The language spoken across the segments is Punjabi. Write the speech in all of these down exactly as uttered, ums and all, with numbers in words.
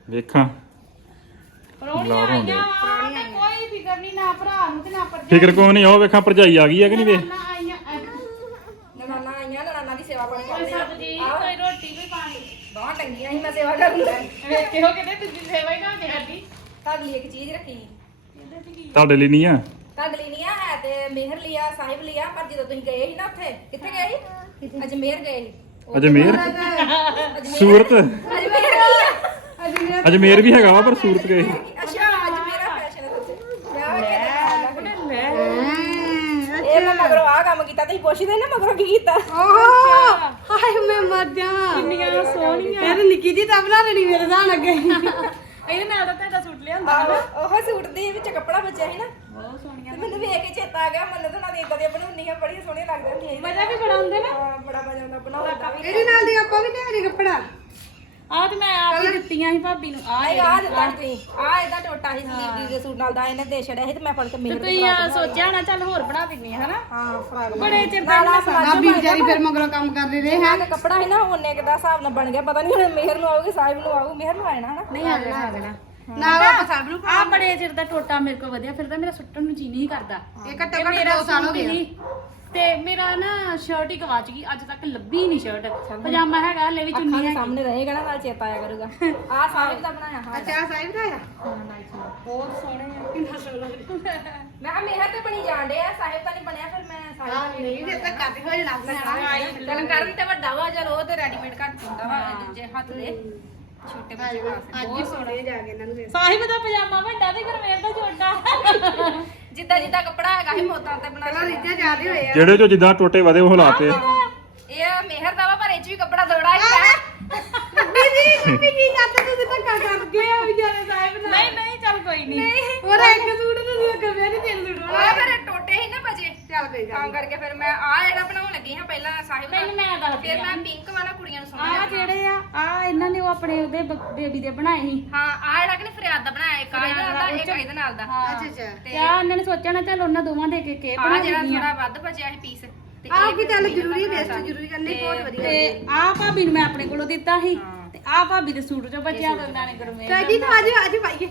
ਵੇਖਾਂ ਪਰੋਣੀਆਂ ਆਈਆਂ ਵਾ ਤੇ ਕੋਈ ਫਿਕਰ ਨਹੀਂ ਨਾ ਭਰਾ ਨੂੰ ਤੇ ਨਾ ਭਰਜਾਈ ਫਿਕਰ ਕੋਈ ਨਹੀਂ ਉਹ ਵੇਖਾਂ ਭਰਜਾਈ ਆ ਗਈ ਆ ਕਿ ਨਹੀਂ ਵੇਖ ਨਾ ਆਈਆਂ ਨਨਾਣਾ ਆਈਆਂ ਨਨਾਣਾ ਦੀ ਸੇਵਾ ਪਾਣੀ ਕੋਈ ਕਰਦੇ ਆ ਸਬਜ਼ੀ ਕੋਈ ਰੋਟੀ ਕੋਈ ਪਾਣੀ ਬਾਹਾਂ ਟੰਗੀਆਂ ਸੀ ਮੈਂ ਸੇਵਾ ਕਰੂੰਗਾ ਵੇਖੇ ਹੋ ਕਿਤੇ ਤੁਸੀਂ ਸੇਵਾ ਹੀ ਨਾ ਹੋ ਸਾਡੀ ਤੁਹਾਡੇ ਲਈ ਇੱਕ ਚੀਜ਼ ਰੱਖੀ ਇਹਦੇ ਤੇ ਕੀ ਤੁਹਾਡੇ ਲਈ ਨਹੀਂ ਆ ਤੁਹਾਡੇ ਲਈ ਨਹੀਂ ਆ ਹੈ ਤੇ ਮਿਹਰ ਲਿਆ ਸਾਹਿਬ ਲਿਆ ਪਰ ਜਦੋਂ ਤੁਸੀਂ ਗਏ ਸੀ ਨਾ ਉੱਥੇ ਕਿੱਥੇ ਗਏ ਸੀ ਅਜਮੇਰ ਗਏ ਸੀ ਅਜਮੇਰ ਸੂਰਤ ਅਜਮੇਰ ਕੀ ਆ ਅਜਮੇਰ ਵੀ ਹੈਗਾ ਵਾ ਪਰ ਸੂਰਤ ਗਏ ਅੱਛਾ ਅਜਮੇਰ ਆ ਫੈਸ਼ਨ ਹੈ ਸੱਚ ਇਹ ਮੈਂ ਮਗਰੋਂ ਆ ਕੰਮ ਕੀਤਾ ਤੁਸੀਂ ਪੁੱਛਦੇ ਨਾ ਮਗਰੋਂ ਕੀ ਕੀਤਾ ਹਾਏ ਮੈਂ ਮਰ ਜਾ ਕਿੰਨੀਆਂ ਸੋਹਣੀਆਂ ਯਾਰ ਨਿੱਕੀ ਜੀ ਤਾਂ ਬਣਾ ਲੈਣੀ ਮੇਰੇ ਨਾਲ ਲੱਗੇ ਇਹਦੇ ਨਾਲ ਤਾਂ ਤੁਹਾਡਾ ਸੂਟ ਲਿਆਂਦਾ ਆਹੋ ਉਹ ਸੂਟ ਦੇ ਵਿੱਚ ਕੱਪੜਾ ਬਚਿਆ ਸੀ ਨਾ ਬਹੁਤ ਸੋਹਣੀਆਂ ਤੇ ਮੈਨੂੰ ਵੇਖ ਕੇ ਚੇਤਾ ਆ ਗਿਆ ਮੰਨਤ ਉਹਨਾਂ ਦੀ ਇਦਾਂ ਦੀਆਂ ਬਣਾਉਣੀਆਂ ਬੜੀਆਂ ਸੋਹਣੀਆਂ ਲੱਗਦੀਆਂ ਹੁੰਦੀਆਂ ਸੀ ਮਜ਼ਾ ਵੀ ਬੜਾ ਹੁੰਦਾ ਨਾ ਹਾਂ ਬੜਾ ਮਜ਼ਾ ਆਉਂਦਾ ਬਣਾਉਣ ਵੀ ਇਹਦੇ ਨਾਲ ਦੀ ਆਪਾਂ ਵੀ ਲਿਆਣੀ ਕੱਪੜਾ ਆਹ ਤੇ ਮੈਂ ਆਪ ਹੀ ਦਿੱਤੀਆਂ ਸੀ ਭਾਬੀ ਨੂੰ ਆਹ ਆਏ ਆ ਦਿੱਤਾ ਤੁਸੀਂ ਆ ਇਹਦਾ ਟੋਟਾ ਸੀ ਸਲੀਵ ਦੇ ਸੂਟ ਨਾਲ ਦਾ ਇਹਨੇ ਦੇ ਛੜਿਆ ਸੀ ਤੇ ਮੈਂ ਫੜ ਕੇ ਮੇਰੇ ਤੁਸੀਂ ਆ ਸੋਚਿਆ ਹੋਣਾ ਚੱਲ ਹੋਰ ਬਣਾ ਦਿੰਨੀ ਆ ਹਨਾ ਹਾਂ ਫਰਾਕ ਬੜੇ ਚਿਰ ਦਾ ਨਾਲ ਭਾਬੀ ਵਿਚਾਰੀ ਫਿਰ ਮਗਰੋਂ ਕੰਮ ਕਰਦੇ ਰਹੇ ਹੈ ਕੱਪੜਾ ਸੀ ਨਾ ਉਹਨੇ ਕਿਦਾ ਹਿਸਾਬ ਨਾਲ ਬਣ ਗਿਆ ਪਤਾ ਨਹੀਂ ਹੁਣ ਮਿਹਰ ਨੂੰ ਆਊਗੀ ਸਾਹਿਬ ਨੂੰ ਆਊਗੀ ਮਿਹਰ ਨੂੰ ਆਣਾ ਹਨਾ ਨਹੀਂ ਆ ਜਾਣਾ ਆ ਜਾਣਾ ਨਾ ਆਪਾਂ ਸਭ ਨੂੰ ਆ ਬੜੇ ਚਿਰ ਦਾ ਟੋਟਾ ਮੇਰੇ ਕੋਲ ਵਧਿਆ ਫਿਰਦਾ ਮੇਰਾ ਸੁੱਟਣ ਨੂੰ ਜੀ ਨਹੀਂ ਕਰਦਾ ਇਹ ਘੱਟੋ ਘੱਟ ਦੋ ਸਾਲ ਹੋ ਗਏ ਤੇ ਮੇਰਾ ਨਾ ਸ਼ਰਟ ਹੀ ਗਵਾਚ ਗਈ ਅੱਜ ਤੱਕ ਲੱਭੀ ਨਹੀਂ ਸ਼ਰਟ ਪਜਾਮਾ ਹੈਗਾ ਹਲੇ ਵੀ ਚੁੰਨੀ ਅੱਖਾਂ ਦੇ ਹੈ ਸਾਹਮਣੇ ਰਹੇਗਾ ਨਾ ਨਾਲ ਚੇਤਾ ਆਇਆ ਕਰੂਗਾ ਆ ਸਾਹਿਬ ਦਾ ਬਣਾਇਆ ਹਾਂ ਅੱਛਾ ਸਾਹਿਬ ਦਾ ਆ ਬਹੁਤ ਸੋਹਣੇ ਆ ਕਿੰਨਾ ਸੋਹਣਾ ਮੈਂ ਕਿਹਾ ਮਿਹਰ ਤੇ ਬਣੀ ਜਾਣਦੇ ਆ ਸਾਹਿਬ ਤਾਂ ਨਹੀਂ ਬਣਿਆ ਫਿਰ ਮੈਂ ਸਾਹਿਬ ਦਾ ਵੀ ਨਹੀਂ ਫਿਰ ਤਾਂ ਕਾਫੀ ਹੋ ਜਾਣਾ ਚੱਲ ਕਰਨ ਤੇ ਵੱਡਾ ਵਾ ਚਲ ਉਹ ਤੇ ਰੈਡੀਮੇਡ ਘੱਟ ਹੁੰਦਾ ਵਾ ਦੂਜੇ ਹੱਥ ਦੇ ਛੋਟੇ ਬੱਚੇ ਵਾਸਤੇ ਅੱਜ ਹੀ ਸੋਹਣੇ ਜਾ ਕੇ ਇਹਨਾਂ ਨੂੰ ਦੇ ਸਾਹਿਬ ਦਾ ਪਜਾਮਾ ਵੱਡਾ ਤੇ ਗਰਮੇਲ ਦਾ ਛੋਟਾ ਜਿੱਦਾਂ ਜਿੱਦਾਂ ਕੱਪੜਾ ਹੈਗਾ ਸੀ ਮੋਤਾਂ ਤੇ ਬਣਾ ਪਹਿਲਾਂ ਰੀਤਾਂ ਜ਼ਿਆਦੇ ਹੋਏ ਆ ਜਿਹੜੇ ਚੋਂ ਜਿੱਦਾਂ ਟੋਟੇ ਵਧੇ ਉਹ ਲਾਤੇ ਇਹ ਮਿਹਰ ਦਾ ਵਾ ਪਰ ਇਹ ਚ ਵੀ ਕੱਪੜਾ ਥੋੜਾ ਹੀ ਹੈ ਬੀਬੀ ਬੀਬੀ ਕੀ ਕਰਦੇ ਤੁਸੀਂ ਧੱਕਾ ਕਰਦੇ ਆ ਵਿਚਾਰੇ ਸਾਹਿਬ ਨਾਲ ਨਹੀਂ ਨਹੀਂ ਚੱਲ ਕੋਈ ਨਹੀਂ ਹੋਰ ਇੱਕ ਸੂਟ ਤੁਸੀਂ ਅੱਗੇ ਵੀ ਨਹੀਂ ਤਿੰਨ ਸੂਟ ਆ ਫਿਰ ਟੋਟੇ ਹੀ ਨਾ ਬਚੇ ਚੱਲ ਕੋਈ ਤਾਂ ਕਰਕੇ ਫਿਰ ਮੈਂ ਆ ਜਿਹੜਾ ਬਣਾਉਣ ਲੱਗੀ ਹਾਂ ਪਹਿਲਾਂ ਸਾਹਿਬ ਦਾ ਨਹੀਂ ਮੈਂ ਦੱਸਦੀ ਫਿਰ ਮੈਂ ਪਿੰਕ ਵਾਲਾ ਕੁੜੀਆਂ ਨੂੰ ਸੋਹਣਾ ਆ ਜਿਹੜੇ ਆ ਆ ਇਹਨਾਂ ਨੇ ਉਹ ਆਪਣੇ ਉਹਦੇ ਬੇਬੀ ਦੇ ਬਣਾਏ ਸੀ ਹਾਂ ਆ ਜਿਹੜਾ ਕਿ ਫਰਿਆਦ ਦਾ ਬਣਾਇਆ ਇੱਕ ਆ ਇਹਦੇ ਨਾਲ ਦਾ ਇੱਕ ਇਹਦੇ ਨਾਲ ਦਾ ਅੱਛਾ ਅੱਛਾ ਤੇ ਆ ਇਹਨਾਂ ਨੇ ਸੋਚਿਆ ਨਾ ਚੱਲ ਉਹਨਾਂ ਦੋਵਾਂ ਦੇ ਕੇ ਕੇ ਆ ਬਣਾ ਜਿਹੜਾ ਦਿੰਦੀਆਂ ਥੋੜਾ ਵੱਧ ਬਚਿਆ ਸੀ ਪੀਸ ਤੇ ਆਹ ਕੀ ਚੱਲ ਜ਼ਰੂਰੀ ਵੇਸਟ ਜ਼ਰੂਰੀ ਕਰਨੀ ਬਹੁਤ ਵਧੀਆ ਤੇ ਆ ਭਾਬੀ ਨੂੰ ਮੈਂ ਆਪਣੇ ਕੋਲੋਂ ਦਿੱਤਾ ਸੀ ਤੇ ਆ ਭਾਬੀ ਦੇ ਸੂਟ ਚੋਂ ਬਚਿਆ ਤੇ ਉਹਨਾਂ ਨੇ ਗਰਮੇਲ ਤਾਂ ਜੀ ਤਾਂ ਅੱਜ ਅੱਜ ਪਾਈਏ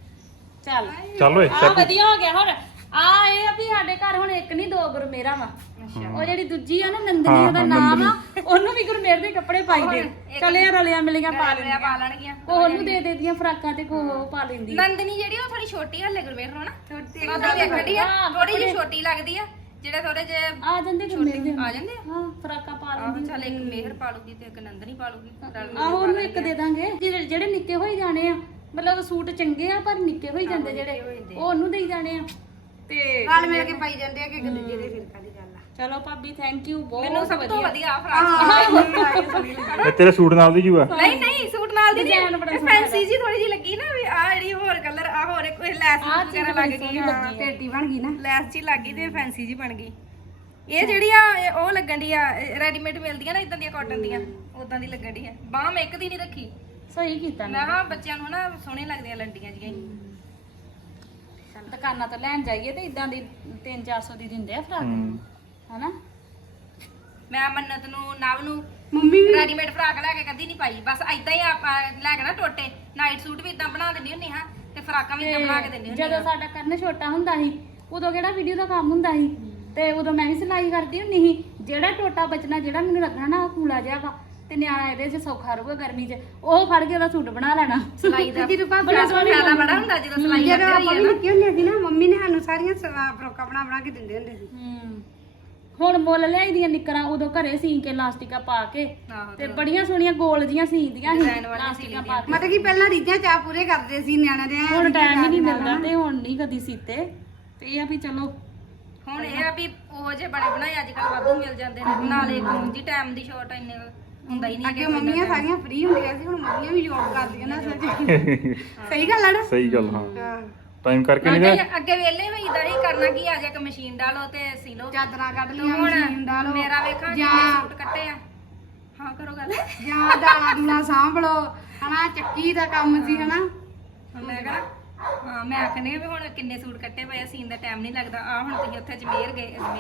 ਚੱਲ ਚੱਲ ਓਏ ਆ ਵਧੀਆ ਹੋ ਗਿਆ ਹੁਣ ਆ ਇਹ ਆ ਵੀ ਸਾਡੇ ਘਰ ਹੁਣ ਇੱਕ ਨਹੀਂ ਦੋ ਗੁਰਮੇਰਾ ਵਾ ਉਹ ਜਿਹੜੀ ਦੂਜੀ ਆ ਨਾ ਨੰਦਨੀ ਉਹਦਾ ਨਾਮ ਆ ਉਹਨੂੰ ਵੀ ਗੁਰਮੇਰ ਦੇ ਕੱਪੜੇ ਪਾਈ ਦੇ ਚਲੇ ਰਲੀਆਂ ਮਿਲੀਆਂ ਪਾ ਲੈਂਦੀਆਂ ਪਾ ਲੈਣਗੀਆਂ ਕੋਹ ਨੂੰ ਦੇ ਦੇ ਦੀਆਂ ਫਰਾਕਾਂ ਤੇ ਕੋਹ ਉਹ ਪਾ ਲੈਂਦੀ ਨੰਦਨੀ ਜਿਹੜੀ ਉਹ ਥੋੜੀ ਛੋਟੀ ਹੱਲੇ ਗੁਰਮੇਰ ਨੂੰ ਨਾ ਛੋਟੀ ਉਹਦਾ ਵੇਖੜੀ ਆ ਥੋੜੀ ਜਿਹੀ ਛੋਟੀ ਲੱਗਦੀ ਆ ਜਿਹੜੇ ਥੋੜੇ ਜੇ ਆ ਜਾਂਦੇ ਗੁਰਮੇਰ ਦੇ ਆ ਜਾਂਦੇ ਆ ਹਾਂ ਫਰਾਕਾਂ ਪਾ ਆਹੋ ਲੈਂਦੀ ਚੱਲ ਇੱਕ ਮਿਹਰ ਪਾ ਲੂਗੀ ਤੇ ਇੱਕ ਨੰਦਨੀ ਪਾ ਲੂਗੀ ਰਲ ਆਹੋ ਉਹਨੂੰ ਇੱਕ ਦੇ ਦਾਂਗੇ ਜਿਹੜੇ ਜਿਹੜੇ ਨਿੱਕੇ ਹੋਈ ਜਾਣੇ ਆ ਮਤਲਬ ਉਹ ਸੂਟ ਚੰਗੇ ਆ ਪਰ ਨਿੱਕੇ ਹੋਈ ਜਾਂਦੇ ਜਿਹੜੇ ਉਹ ਉਹਨੂੰ ਦੇਈ ਜਾਣੇ ਆ ਤੇ ਨਾਲ ਮਿਲ ਕੇ ਪਾਈ ਜਾਂਦੇ ਆ ਕਿ ਇੱਕ ਦੂਜੇ ਦੇ ਫਿਰ ਕਾਦੀ ਗੱਲ ਆ ਚਲੋ ਭਾਬੀ ਥੈਂਕ ਯੂ ਬਹੁਤ ਮੈਨੂੰ ਸਭ ਤੋਂ ਵਧੀਆ ਫਰਾਕ ਇਹ ਤੇਰੇ ਸੂਟ ਨਾਲ ਦੀ ਜੂਆ ਨਹੀਂ ਨਹੀਂ ਸੂਟ ਨਾਲ ਦੀ Design ਬੜਾ ਨਹੀਂ ਫੈਂਸੀ ਜੀ ਥੋੜੀ ਜੀ ਲੱਗੀ ਨਾ ਵੀ ਆ ਜਿਹੜੀ ਹੋਰ ਕਲਰ ਆ ਹੋਰ ਇੱਕ ਲੈਸ ਵਗੈਰਾ ਲੱਗ ਗਈ ਹਾਂ ਪੇਟੀ ਬਣ ਗਈ ਨਾ ਲੈਸ ਜੀ ਲੱਗ ਗਈ ਤੇ ਫੈਂਸੀ ਜੀ ਬਣ ਗਈ ਇਹ ਜਿਹੜੀ ਆ ਇਹ ਉਹ ਲੱਗਣ ਦੀ ਆ ਰੈਡੀਮੇਡ ਮਿਲਦੀਆਂ ਨਾ ਇਦਾਂ ਦੀਆਂ ਕਾਟਨ ਦੀਆਂ ਉਦਾਂ ਦੀ ਲੱਗਣ ਦੀ ਆ ਬਾਹ ਮੈਂ ਇੱਕ ਦੀ ਨਹੀਂ ਰੱਖੀ ਸਹੀ ਕੀਤਾ ਮੈਂ ਕਿਹਾ ਬੱਚਿਆਂ ਨੂੰ ਨਾ ਸੋਹਣੇ ਲੱਗਦੀਆਂ ਲੰਡੀਆਂ ਜੀਆਂ ਦੁਕਾਨਾਂ ਤੋਂ ਲੈਣ ਜਾਈਏ ਤੇ ਇਦਾਂ ਦੀ ਤਿੰਨ ਚਾਰ ਸੌ ਦੀ ਦਿੰਦੇ ਆ ਫਰਾਕ ਹਨਾ ਮੈਂ ਮੰਨਤ ਨੂੰ ਨਵ ਨੂੰ ਮੰਮੀ ਵੀ ਰੈਡੀਮੇਡ ਫਰਾਕ ਲੈ ਕੇ ਕਦੀ ਨਹੀਂ ਪਾਈ ਬਸ ਇਦਾਂ ਹੀ ਆਪਾਂ ਲੈ ਕੇ ਨਾ ਟੋਟੇ ਨਾਈਟ ਸੂਟ ਵੀ ਇਦਾਂ ਬਣਾ ਦਿੰਦੀ ਹੁੰਦੀ ਹਾਂ ਤੇ ਫਰਾਕਾਂ ਵੀ ਇਦਾਂ ਬਣਾ ਕੇ ਦਿੰਦੀ ਹੁੰਦੀ ਜਦੋਂ ਸਾਡਾ ਕਰਨ ਛੋਟਾ ਹੁੰਦਾ ਸੀ ਉਦੋਂ ਕਿਹੜਾ ਵੀਡੀਓ ਦਾ ਕੰਮ ਹੁੰਦਾ ਸੀ ਤੇ ਉਦੋਂ ਮੈਂ ਵੀ ਸਿਲਾਈ ਕਰਦੀ ਹੁੰਦੀ ਸੀ ਜਿਹੜਾ ਟੋਟਾ ਬਚਣਾ ਜਿਹੜਾ ਮੈਨੂੰ ਲੱਗਣਾ ਨਾ ਉਹ ਕੂਲਾ ਜਿਹਾ ਵਾ ਤੇ ਨਿਆਣਾ ਇਹਦੇ 'ਚ ਸੌਖਾ ਰਹੂਗਾ ਗਰਮੀ 'ਚ ਉਹ ਫੜ ਕੇ ਉਹਦਾ ਸੂਟ ਬਣਾ ਲੈਣਾ ਸਿਲਾਈ ਦਾ ਜਦੋਂ ਭਾਬੀ ਬੜਾ ਫਾਇਦਾ ਬੜਾ ਹੁੰਦਾ ਜਦੋਂ ਸਿਲਾਈ ਜਦੋਂ ਕਰਦੇ ਆਪਾਂ ਵੀ ਨਿੱਕੇ ਹੁੰਦੇ ਸੀ ਨਾ ਮੰਮੀ ਨੇ ਸਾਨੂੰ ਸਾਰੀਆਂ ਸਵਾ ਫਰੋਕਾਂ ਬਣਾ ਬਣਾ ਕੇ ਦਿੰਦੇ ਹੁੰਦੇ ਸੀ ਹੂੰ ਹੁਣ ਮੁੱਲ ਲਿਆਈ ਦੀਆਂ ਨਿੱਕਰਾਂ ਉਦੋਂ ਘਰੇ ਸੀ ਕੇ ਲਾਸਟਿਕਾਂ ਪਾ ਕੇ ਆਹੋ ਤੇ ਬੜੀਆਂ ਸੋਹਣੀਆਂ ਗੋਲ ਜੀਆਂ ਸੀਂਦੀਆਂ ਸੀ Design ਵਾਲੀਆਂ ਲਾਸਟਿਕਾਂ ਪਾ ਕੇ ਮਤਲਬ ਕਿ ਪਹਿਲਾਂ ਰੀਝਾਂ ਚਾਹ ਪੂਰੇ ਕਰਦੇ ਸੀ ਨਿਆਣਿਆਂ ਦੇ ਹੁਣ ਟਾਈਮ ਹੀ ਨਹੀਂ ਮਿਲਦਾ ਤੇ ਹੁਣ ਨਹੀਂ ਕਦੀ ਸੀਤੇ ਤੇ ਇਹ ਆ ਵੀ ਚਲੋ ਹੁਣ ਇਹ ਆ ਵੀ ਉਹ ਜੇ ਬਣੇ ਬਣਾਏ ਅੱਜ ਕੱਲ ਵਾਧੂ ਮਿਲ ਜਾਂਦੇ ਨੇ ਨਾਲੇ ਜੀ ਟਾਈਮ ਦੀ ਸ਼ਾਰਟ ਇੰਨੇ ਹੁੰਦਾ ਹੀ ਨਹੀਂ ਅੱਗੇ ਮੰਮੀਆਂ ਸਾਰੀਆਂ ਫ੍ਰੀ ਹੁੰਦੀਆਂ ਸੀ ਹੁਣ ਮੰਮੀਆਂ ਵੀ ਜੋਬ ਕਰਦੀਆਂ ਨਾ ਸੱਚ ਸਹੀ ਗੱਲ ਆ ਨਾ ਸਹੀ ਗੱਲ ਹਾਂ ਹਾਂ ਟਾਈਮ ਕਰਕੇ ਨਹੀਂ ਅੱਗੇ ਅੱਗੇ ਵੇਲੇ ਹੋਈਦਾ ਨਹੀਂ ਕਰਨਾ ਕੀ ਆ ਜਾ ਕੇ ਮਸ਼ੀਨ ਡਾਲੋ ਤੇ ਸੀ ਲੋ ਚਾਦਰਾਂ ਕੱਢ ਤੇ ਲਈਆਂ ਹੁਣ ਮਸ਼ੀਨ ਡਾਲੋ ਮੇਰਾ ਵੇਖਾਂ ਕਿੰਨੇ ਸੂਟ ਕੱਟੇ ਆ ਹਾਂ ਕਰੋ ਗੱਲ ਜਾਂ ਦਾਣਾ ਦੂਣਾ ਸਾਂਭ ਲੋ ਹਨਾ ਚੱਕੀ ਦਾ ਕੰਮ ਸੀ ਹਨਾ ਮੈਂ ਕਹਾਂ ਹਾਂ ਮੈਂ ਆਖਣੀ ਵੀ ਹੁਣ ਕਿੰਨੇ ਸੂਟ ਕੱਟੇ ਪਏ ਆ ਸੀਨ ਦਾ ਟਾਈਮ ਨਹੀਂ ਲੱਗਦਾ ਆ ਹੁਣ ਤੁਸੀਂ ਉੱਥੇ ਜਮੇਰ ਗਏ ਜਮੇਰ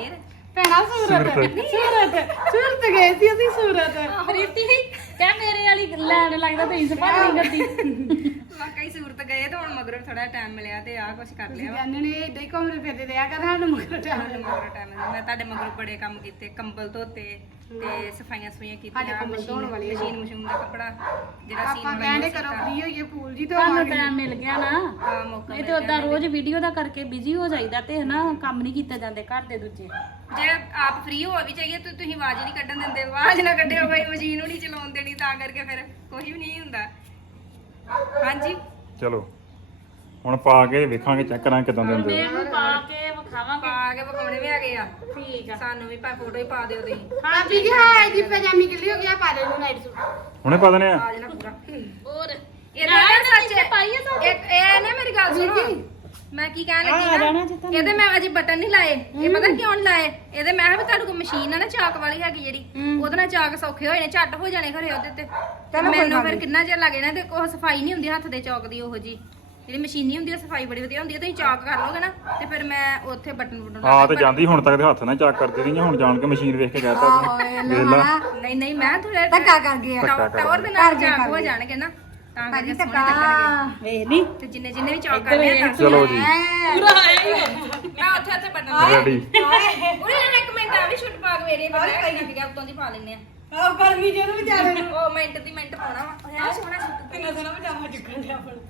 ਭੈਣਾ ਸੂਰਤ ਸੂਰਤ ਸੂਰਤ ਗਏ ਸੀ ਅਸੀਂ ਸੂਰਤ ਪ੍ਰੀਤੀ ਕਹਿ ਮੇਰੇ ਵਾਲੀ ਲੈਣ ਲੱਗਦਾ ਤੇ ਇਸ ਪਰ ਨਹੀਂ ਕਰਦੀ ਵਾਕਈ ਸੂਰਤ ਗਏ ਤੇ ਹੁਣ ਮਗਰੋਂ ਥੋੜਾ ਟਾਈਮ ਮਿਲਿਆ ਤੇ ਆਹ ਕੁਛ ਕਰ ਲਿਆ ਵਾ ਜਾਨਣੇ ਨੇ ਏਦਾਂ ਹੀ ਘੁੰਮਦੇ ਫਿਰਦੇ ਰਿਹਾ ਕਰ ਸਾਨੂੰ ਮਗਰ ਟਾਈਮ ਸਾਨੂੰ ਮਗਰੋਂ ਟਾਈਮ ਮੈਂ ਤੁਹਾਡੇ ਮਗਰੋਂ ਬੜੇ ਕੰਮ ਕੀਤੇ ਕੰਬਲ ਧੋਤੇ ਤੇ ਸਫਾਈਆਂ ਸਫਾਈਆਂ ਕੀਤੀਆਂ ਮਸ਼ੀਨ ਵਾਲੀ ਮਸ਼ੀਨ ਮਸ਼ੀਨ ਦਾ ਕੱਪੜਾ ਜਿਹੜਾ ਸੀਨ ਆਪਾਂ ਕਹਿੰਦੇ ਕਰੋ ਫ੍ਰੀ ਹੋਈਏ ਫੂਲ ਜੀ ਤੋਂ ਤੁਹਾਨੂੰ ਟਾਈਮ ਮਿਲ ਗਿਆ ਨਾ ਹਾਂ ਮੌਕਾ ਨਹੀਂ ਤੇ ਉਦਾਂ ਰੋਜ਼ ਵੀਡੀਓ ਦਾ ਕਰਕੇ ਬਿਜ਼ੀ ਹੋ ਜਾਈਦਾ ਤੇ ਹਨਾ ਕੰਮ ਨਹੀਂ ਕੀਤਾ ਜਾਂਦੇ ਘਰ ਦੇ ਦੂਜੇ ਜੇ ਆਪ ਫ੍ਰੀ ਹੋ ਵੀ ਚਾਹੀਏ ਤਾਂ ਤੁਸੀਂ ਆਵਾਜ਼ ਨਹੀਂ ਕੱਢਣ ਦਿੰਦੇ ਆਵਾਜ਼ ਨਾ ਕੱਢਿਓ ਕੋਈ ਮਸ਼ੀਨ ਨੂੰ ਨਹੀਂ ਚਲਾਉਣ ਦੇਣੀ ਤਾਂ ਕਰਕੇ ਫਿਰ ਕੁਝ ਵੀ ਨਹੀਂ ਹੁੰਦਾ ਹਾਂਜੀ ਚਲੋ ਹੁਣ ਪਾ ਕੇ ਵੇਖਾਂਗੇ ਚੈੱਕ ਕਰਾਂ ਕਿਦਾਂ ਦੇ ਹੁੰਦੇ ਇਹਨੂੰ ਪਾ ਕੇ ਵਿਖਾਵਾਂਗੇ ਪਾ ਕੇ ਵਿਖਾਉਣੇ ਵੀ ਹੈਗੇ ਆ ਠੀਕ ਆ ਸਾਨੂੰ ਵੀ ਪਾ ਫੋਟੋ ਹੀ ਪਾ ਦਿਓ ਤੁਸੀਂ ਭਾਬੀ ਜੀ ਹਾਂ ਇਹਦੀ ਪਜਾਮੀ ਕਿੱਲੀ ਹੋ ਗਿਆ ਪਾ ਦੇ ਨੂੰ ਨਾਈਟ ਸੂਟ ਹੁਣੇ ਪਾ ਦਨੇ ਆ ਆ ਜਾਣਾ ਪੂਰਾ ਹੋਰ ਇਹਦਾ ਨਾ ਸੱਚ ਪਾਈਏ ਤਾਂ ਇੱਕ ਇਹ ਨਾ ਮੇਰੀ ਗੱਲ ਸੁਣੋ ਮੈਂ ਕੀ ਕਹਿਣ ਲੱਗੀ ਆ ਜਾਣਾ ਨਾ ਜੀ ਤੁਹਾਨੂੰ। ਇਹਦੇ ਮੈਂ ਅਜੇ ਬਟਨ ਨਹੀਂ ਲਾਏ ਇਹ ਪਤਾ ਕਿਉਂ ਨੀ ਲਾਏ ਇਹਦੇ ਮੈਂ ਕਿਹਾ ਵੀ ਤੁਹਾਡੇ ਕੋਲ ਮਸ਼ੀਨ ਆ ਨਾ ਚਾਕ ਵਾਲੀ ਹੈਗੀ ਜਿਹੜੀ ਉਹਦੇ ਨਾਲ ਚਾਕ ਸੌਖੇ ਹੋਏ ਨੇ ਝੱਟ ਹੋ ਜਾਣੇ ਘਰੇ ਉਹਦੇ ਤੇ ਮੈਨੂੰ ਫਿਰ ਕਿੰਨਾ ਚਿਰ ਲੱਗ ਜਾਣਾ ਤੇ ਉਹ ਸਫਾਈ ਨਹੀਂ ਹੁੰਦੀ ਹੱਥ ਦੇ ਚੌਕ ਦੀ ਉਹੋ ਜੀ ਜਿਹੜੀ ਮਸ਼ੀਨੀ ਹੁੰਦੀ ਆ ਸਫਾਈ ਬੜੀ ਵਧੀਆ ਹੁੰਦੀ ਆ ਤੁਸੀਂ ਚਾਕ ਕਰ ਲੋਗੇ ਨਾ ਤੇ ਫਿਰ ਮੈਂ ਉੱਥੇ ਬਟਨ ਬਟਨ ਆ ਤੇ ਜਾਂਦੀ ਹੁਣ ਤੱਕ ਦੇ ਹੱਥ ਨਾਲ ਚੱਕ ਕਰਦੀ ਰਹੀ ਆ, ਹੁਣ ਜਾਣ ਕੇ ਮਸ਼ੀਨ ਵੇਖ ਕੇ ਕਹਿਤਾ ਵੇਖ ਲਾ ਨਹੀਂ ਨਹੀਂ ਮੈਂ ਥੋੜਾ ਧੱਕਾ ਕਰ ਗਿਆ ਧੱਕਾ ਕਰ ਟਾਵਰ ਦੇ ਨਾਲ ਚਾਕ ਹੋ ਜਾਣਗੇ ਨਾ ਤਾਂ ਕਰਕੇ ਸੋਹਣੇ ਲੱਗਣਗੇ ਵੇਖ ਨਹੀਂ ਤੇ ਜਿੰਨੇ ਜਿੰਨੇ ਵੀ ਚੌਕ ਕਰਨੇ ਆ ਕਰ ਚਲੋ ਜੀ ਪੂਰਾ ਆਇਆ ਹੀ ਮੈਂ ਉੱਥੇ ਉੱਥੇ ਬਟਨ ਰੈਡੀ ਉਰੇ ਇੱਕ ਮਿੰਟ ਆ ਵੀ ਛੁੱਟ ਪਾ ਕੇ ਵੇਰੇ ਮੈਂ ਲੱਗ ਗਿਆ ਉੱਤੋਂ ਦੀ ਪਾ ਲੈਣੇ ਆ ਆਹ ਗਰਮੀ ਜਦੋਂ ਵੀ ਜਾ ਰਹੇ ਉਹ ਮਿੰਟ ਦੀ ਮਿੰਟ ਪਾਉਣਾ ਵਾ ਆ ਸੋਹਣਾ ਸੁੱਟ ਕਿੰਨਾ ਸੋਹਣਾ ਪਜਾਮਾ ਚੁੱਕਣ ਦੇ ਆਪਣ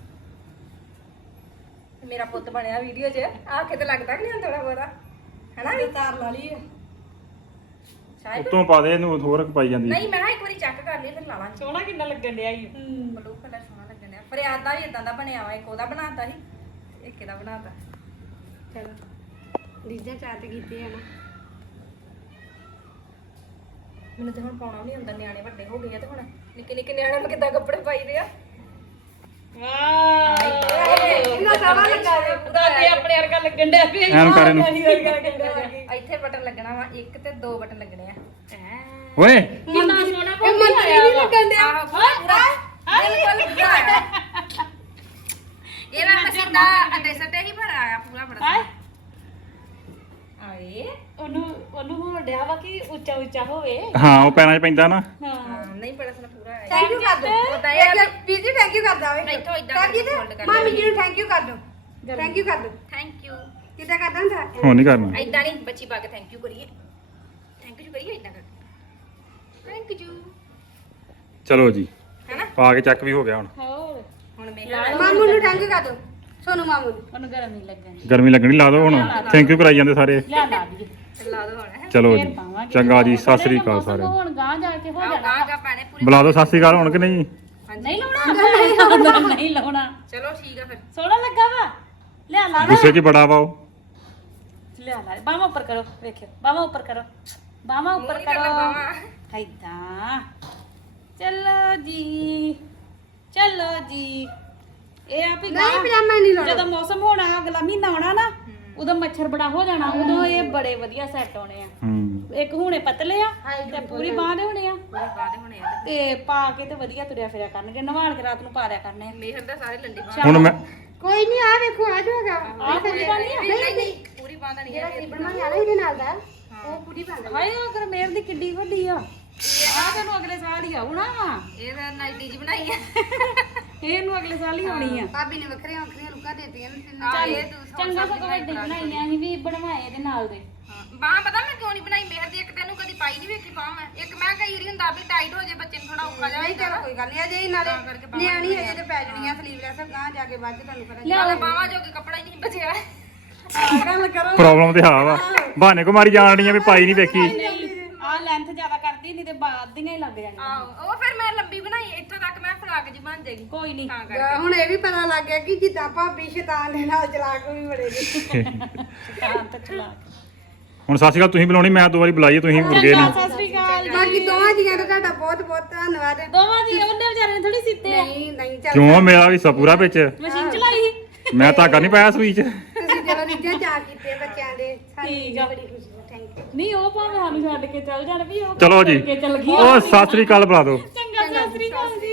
ਮੇਰਾ ਪੁੱਤ ਬਣਿਆ ਵੀਡੀਓ 'ਚ ਆਖੇ ਤੇ ਲੱਗਦਾ ਕਿ ਨਹੀਂ ਥੋੜਾ ਬਹੁਤਾ ਹੈਨਾ ਤਾਰ ਲਾ ਲਈ ਸ਼ਾਇਦ ਉੱਤੋਂ ਪਾ ਦੇ ਇਹਨੂੰ ਹੋਰ ਪਾਈ ਜਾਂਦੀ ਨਹੀਂ ਮੈਂ ਕਿਹਾ ਇੱਕ ਵਾਰੀ ਚੈੱਕ ਕਰ ਲਈ ਫਿਰ ਲਾ ਲਾਂਗੇ ਸੋਹਣਾ ਕਿੰਨਾ ਲੱਗਣ ਡਿਆ ਈ ਬਲੂ ਕਲਰ ਸੋਹਣਾ ਲੱਗਣ ਡਿਆ ਫਰਿਆਦ ਦਾ ਵੀ ਇਦਾਂ ਦਾ ਬਣਿਆ ਵਾ ਇੱਕ ਉਹਦਾ ਬਣਾਤਾ ਸੀ ਇੱਕ ਇਹਦਾ ਬਣਾਤਾ ਚਲੋ ਡੀਜੇ ਚਾਟ ਕੀਤੇ ਆ ਨਾ ਮੈਨੂੰ ਤੇ ਹੁਣ ਪਾਉਣਾ ਵੀ ਨਹੀਂ ਹੁੰਦਾ ਨਿਆਣੇ ਵੱਡੇ ਹੋ ਗਏ ਆ ਤੇ ਹੁਣ ਨਿੱਕੇ ਨਿੱਕੇ ਨਿਆਣਿਆਂ ਨੂੰ ਕਿੱਦਾਂ ਕੱਪੜੇ ਪਾਈਦੇ ਆ ਵਾਹ ਇੰਨਾ ਸੋਹਣਾ ਲੱਗਾ ਵੇ ਦਾਦੇ ਆਪਣੇ ਵਰਗਾ ਲੱਗਣ ਡਿਆ ਪਿਆ ਐਨ ਕਰ ਇਹਨੂੰ ਇੱਥੇ ਬਟਨ ਲੱਗਣਾ ਵਾ ਇੱਕ ਤੇ ਦੋ ਬਟਨ ਲੱਗਣੇ ਆ ਓਏ ਕਿੰਨਾ ਸੋਹਣਾ ਇਹ ਮੰਤਰੀ ਨਹੀਂ ਲੱਗਣ ਡਿਆ ਆਹੋ ਪੂਰਾ ਬਿਲਕੁਲ ਪੂਰਾ ਆਇਆ ਇਹਦਾ ਮੈਂ ਸਿੱਧਾ ਅੰਡੇ ਸੱਟੇ ਹੀ ਭਰ ਆਇਆ ਪੂਰਾ ਬੜਾ ਹਾਏ ਆਏ ਉਹਨੂੰ ਉਹਨੂੰ ਹੋਣ ਡਿਆ ਵਾ ਕਿ ਉੱਚਾ ਉੱਚਾ ਹੋਵੇ ਹਾਂ ਉਹ ਪੈਰਾਂ 'ਚ ਪੈਂਦਾ ਨਾ ਹਾਂ ਹਾਂ, ਨਹੀਂ ਬੜਾ ਸੋਹਣਾ ਪੂਰਾ ਆਇਆ ਥੈਂਕ ਯੂ ਕਰ ਦੋ ਉਹਦਾ ਇਹ ਆ ਵੀਰ ਜੀ ਥੈਂਕ ਯੂ ਕਰਦਾ ਵੇ ਇੱਥੋਂ ਏਦਾਂ ਥੈਂਕ ਯੂ ਕਰਕੇ fold ਕਰ ਮਾਮੀ ਜੀ ਨੂੰ ਥੈਂਕ ਯੂ ਕਰ ਦੋ ਥੈਂਕ ਯੂ ਕਰ ਦੋ ਥੈਂਕ ਯੂ ਕਿੱਦਾਂ ਕਰਦਾ ਹੁੰਦਾ ਹੁਣ ਨਹੀਂ ਕਰਨਾ ਐਦਾਂ ਨਹੀਂ ਬੱਚੀ ਪਾ ਕੇ ਥੈਂਕ ਯੂ ਕਰੀਏ ਥੈਂਕ ਯੂ ਕਰੀਏ ਐਦਾਂ ਕਰ ਥੈਂਕ ਯੂ ਚਲੋ ਜੀ ਹੈਨਾ ਪਾ ਕੇ ਚੱਕ ਵੀ ਹੋ ਗਿਆ ਹੁਣ ਹੋਰ ਹੁਣ ਮੇਰਾ ਮਾਮੂ ਨੂੰ ਥੈਂਕ ਯੂ ਕਰ ਦੋ ਸੋਨੂ ਮਾਮੂ ਨੂੰ ਉਹਨੂੰ ਗਰਮ ਨਹੀਂ ਲੱਗਣੀ ਗਰਮੀ ਲੱਗਣੀ ਲਾ ਦੋ ਹੁਣ ਥੈਂਕ ਯੂ ਕਰਾਈ ਜਾਂਦੇ ਸਾਰੇ ਲਿਆ ਲਾ ਦੀਏ ਲਾ ਦੋ ਹੁਣ ਚਲੋ ਫੇਰ ਜੀ ਪਾਵਾਂਗੇ ਚੰਗਾ ਜੀ ਸਤਿ ਸ੍ਰੀ ਅਕਾਲ ਮੌਸਮ ਸਾਰਿਆਂ ਨੂੰ ਹੁਣ ਗਾਂ ਜਾ ਕੇ ਹੋ ਜਾਣਾ ਗਾਂ ਗਾਂ ਪਾਣੇ ਪੂਰੀ ਬੁਲਾ ਦਿਓ ਸਤਿ ਸ੍ਰੀ ਅਕਾਲ ਹੁਣ ਕਿ ਨਹੀਂ ਨਹੀਂ ਲਾਉਣਾ ਨਹੀਂ ਲਾਉਣਾ ਨਹੀਂ ਲਾਉਣਾ ਚਲੋ ਠੀਕ ਆ ਫਿਰ ਸੋਹਣਾ ਲੱਗਾ ਵਾ ਲਿਆ ਲਾ ਲਾ ਗੁੱਸੇ 'ਚ ਬੜਾ ਵਾ ਉਹ ਲਿਆ ਲਾ ਬਾਹਾਂ ਉੱਪਰ ਕਰੋ ਵੇਖਿਓ ਬਾਹਾਂ ਉੱਪਰ ਕਰੋ ਬਾਹਾਂ ਉੱਪਰ ਨਹੀਂ ਕਰਨਾ ਕਰੋ ਬਾਵਾਂ ਏਦਾਂ ਚਲੋ ਜੀ ਚਲੋ ਜੀ ਇਹ ਆ ਵੀ ਨਹੀਂ ਗਾਂ ਪਜਾਮਾ ਨਹੀਂ ਲਾਉਣਾ ਜਦੋਂ ਮੌਸਮ ਹੋਣਾ ਅਗਲਾ ਮਹੀਨਾ ਆਉਣਾ ਨਾ ਉਦੋਂ ਮੱਛਰ ਬੜਾ ਹੋ ਜਾਣਾ ਉਦੋਂ ਇਹ ਬੜੇ ਵਧੀਆ ਸੈੱਟ ਹੋਣੇ ਆ ਹੂੰ ਇੱਕ ਹੁਣੇ ਪਤਲੇ ਆ ਤੇ ਪੂਰੀ ਬਾਂਹ ਦੇ ਹੋਣੇ ਆ ਪੂਰੇ ਬਾਅਦ ਹੋਣੇ ਆ ਤੇ ਪਾ ਕੇ ਤੇ ਵਧੀਆ ਤੁਰਿਆ ਫਿਰਿਆ ਕਰਨਗੇ ਨਵਾਲ ਕੇ ਰਾਤ ਨੂੰ ਪਾ ਲਿਆ ਕਰਨੇ ਆ ਮੇਹਰ ਦਾ ਸਾਰੇ ਲੰਡੀ ਬਾਂਹ ਹੁਣ ਮੈਂ ਕੋਈ ਨਹੀਂ ਆ ਵੇਖੋ ਆ ਜਾਊਗਾ ਆਹ ਪੂਰੀ ਬਾਂਹ ਨਹੀਂ ਆ ਨਹੀਂ ਨਹੀਂ ਪੂਰੀ ਬਾਂਹ ਦਾ ਨਹੀਂ ਹੈ ਬਣਾ ਜਾਣਾ ਇਹਦੇ ਨਾਲ ਦਾ ਉਹ ਪੂਰੀ ਬਣ ਹਾਏ ਉਹ ਕਰ ਮੇਰ ਦੀ ਕਿੱਡੀ ਵੱਡੀ ਆ ਆ ਤੈਨੂੰ ਅਗਲੇ ਸਾਲ ਹੀ ਆਉਣਾ ਵਾ ਇਹ ਤਾਂ ਨਾਈਟੀ ਜੀ ਬਣਾਈ ਆ ਇਹਨੂੰ ਅਗਲੇ ਸਾਲ ਹੀ ਆਉਣੀ ਆ ਭਾਬੀ ਨੇ ਵੱਖਰੀਆਂ ਵੱਖਰੀਆਂ ਲੁੱਕਾਂ ਦੇਤੀਆਂ ਨੇ ਆ ਇਹ ਤੂੰ ਚੰਗਾ ਸਗੋਂ ਵੱਡੀ ਬਣਾਈਆਂ ਸੀ ਵੀ ਬਣਵਾਏ ਇਹਦੇ ਨਾਲ ਦੇ ਬਾਂਹ ਪਤਾ ਮੈਂ ਕਿਉਂ ਨਹੀਂ ਬਣਾਈ ਮੇਹਰ ਦੀ ਇੱਕ ਤੈਨੂੰ ਕਦੀ ਪਾਈ ਨਹੀਂ ਵੇਖੀ ਬਾਂਹ ਮੈਂ ਇੱਕ ਮੈਂ ਕਈ ਵਾਰੀ ਹੁੰਦਾ ਵੀ ਟਾਈਟ ਹੋ ਜੇ ਬੱਚੇ ਨੂੰ ਥੋੜਾ ਔਖਾ ਜਾ ਨਹੀਂ ਚਲੋ ਕੋਈ ਗੱਲ ਨਹੀਂ ਅਜੇ ਹੀ ਨਾਲੇ ਤਾਂ ਕਰਕੇ ਬਾਹਾਂ ਨਿਆਣੀ ਅਜੇ ਤੇ ਪੈ ਜਣੀਆਂ ਸਲੀਵਲੈਸ ਗਾਂ ਜਾ ਕੇ ਬਾਅਦ ਚ ਤੁਹਾਨੂੰ ਪਤਾ ਲਿਆ ਬਾਹਾਂ ਜੋ ਕਿ ਕੱਪੜਾ ਹੀ ਨਹੀਂ ਬਚਿਆ ਗੱਲ ਕਰੋ ਪ੍ਰੋਬਲਮ ਤੇ ਹਾਂ ਵਾ ਬਹਾਨੇ ਕੋ ਮਾਰੀ ਜਾਣ ਡੀਆਂ ਵੀ ਪਾਈ ਨਹੀਂ ਵੇਖੀ ਆ ਲੈਂਥ ਜ਼ਿਆਦਾ ਕਰਦੀ ਨਹੀਂ ਤੇ ਬਾਦੀਆਂ ਹੀ ਲੱਗ ਜਾਣੀਆਂ ਆਹੋ ਉਹ ਫਿਰ ਮੈਂ ਲੰਬੀ ਬਣਾਈ ਇੱਥੋਂ ਤੱਕ ਮੈਂ ਫਰਾਕ ਜੀ ਬਣ ਜਾਏਗੀ ਕੋਈ ਨਹੀਂ ਤਾਂ ਕਰਕੇ ਹੁਣ ਇਹ ਵੀ ਪਤਾ ਲੱਗ ਗਿਆ ਕਿ ਜਿੱਦਾਂ ਭਾਬੀ ਸ਼ੈਤਾਨ ਦੇ ਨਾਲ ਚਲਾਕ ਵੀ ਬੜੇ ਨੇ ਤਾਂ ਤਾਂ ਚਲਾ ਹੁਣ ਸਤਿ ਸ਼੍ਰੀ ਅਕਾਲ ਤੁਸੀਂ ਬੁਲਾਉਣੀ ਮੈਂ ਦੋ ਵਾਰੀ ਬੁਲਾਈ ਹੈ, ਤੁਸੀਂ ਮੁਰਗੇ ਨੇ ਸਤਿ ਸ੍ਰੀ ਅਕਾਲ ਬਾਕੀ ਦੋਵਾਂ ਜੀਆਂ ਦਾ ਤੁਹਾਡਾ ਬਹੁਤ ਬਹੁਤ ਧੰਨਵਾਦ ਦੋਵਾਂ ਦੀ ਉਹਨੇ ਵਿਚਾਰੇ ਨੇ ਥੋੜੀ ਸਿੱਤੇ ਆ ਨਹੀਂ ਨਹੀਂ ਚੱਲ ਕਿਉਂ ਮੇਰਾ ਵੀ ਸਪੂਰਾ ਵਿੱਚ ਮਸ਼ੀਨ ਚਲਾਈ ਮੈਂ ਧਾਗਾ ਨਹੀਂ ਪਾਇਆ ਸੂਈ 'ਚ ਤੁਸੀਂ ਚਲੋ ਰੀਝਾਂ ਚਾਹ ਕੀਤੇ ਬੱਚਿਆਂ ਦੇ ਸਾਨੂੰ ਠੀਕ ਆ। ਬੜੀ ਖੁਸ਼ੀ ਹੈ ਥੈਂਕ ਯੂ ਨਹੀਂ ਉਹ ਭਾਵੇਂ ਸਾਨੂੰ ਛੱਡ ਕੇ ਚੱਲ ਜਾਣ ਵੀ ਉਹ ਚਲੋ ਜੀ ਕੇ ਚੱਲ ਗਈ ਉਹ ਸਤਿ ਸ਼੍ਰੀ ਅਕਾਲ ਬੁਲਾ ਦਿਓ ਚੰਗਾ ਸਤਿ ਸ੍ਰੀ ਅਕਾਲ ਜੀ